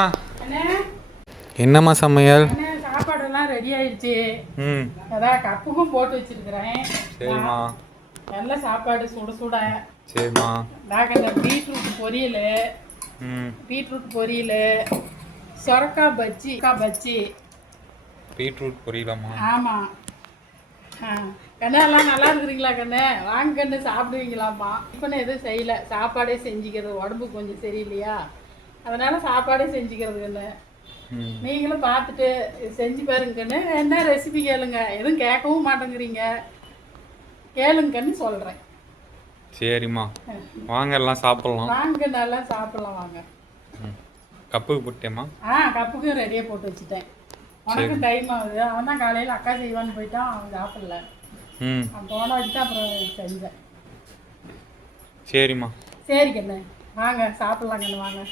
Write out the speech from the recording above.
ஆ அண்ணே என்னம்மா சமையல்? அண்ணே சாப்பாடெல்லாம் ரெடி ஆயிடுச்சு. ம் அதான் கப்புக்கும் போட்டு வச்சிருக்கிறேன். சரிம்மா. நல்ல சாப்பாடு சுட சுட. சரிம்மா. நாங்கள் பீட்ரூட் பொரியல், ம் சொரக்காய் பஜ்ஜி. பீட்ரூட் பொரியலாம்மா? ஆமாம். கண்ணு எல்லாம் நல்லா இருக்கிறீங்களா கண்ணு? வாங்க கண்ணு சாப்பிடுவீங்களாம்மா? இப்போ எதுவும் செய்யலை, சாப்பாடே செஞ்சுக்கிறது. உடம்பு கொஞ்சம் சரியில்லையா, அதனால் சாப்பாடே செஞ்சுக்கிறது கண்ணு. நீங்களும் பார்த்துட்டு செஞ்சு பாருங்க கண்ணு. என்ன ரெசிபி கேளுங்க, எதுவும் கேட்கவும் மாட்டேங்கிறீங்க. கேளுங்க கண்ணு, சொல்கிறேன். சரிம்மா, வாங்க எல்லாம் சாப்பிட்லாம். வாங்க நல்லா சாப்பிட்லாம் வாங்க. கப்புக்கு போட்டேம்மா? கப்புக்கும் ரெடியாக போட்டு வச்சுட்டேன். உனக்கும் டைம் ஆகுது. அவன் தான் காலையில் அக்கா செய்வான்னு போயிட்டான், அவன் சாப்பிடல. அவன் போன வச்சு அப்புறம் செஞ்சேன். சரிம்மா. சரி கண்ணு, வாங்க சாப்பிட்லாம் கண்ணு, வாங்க.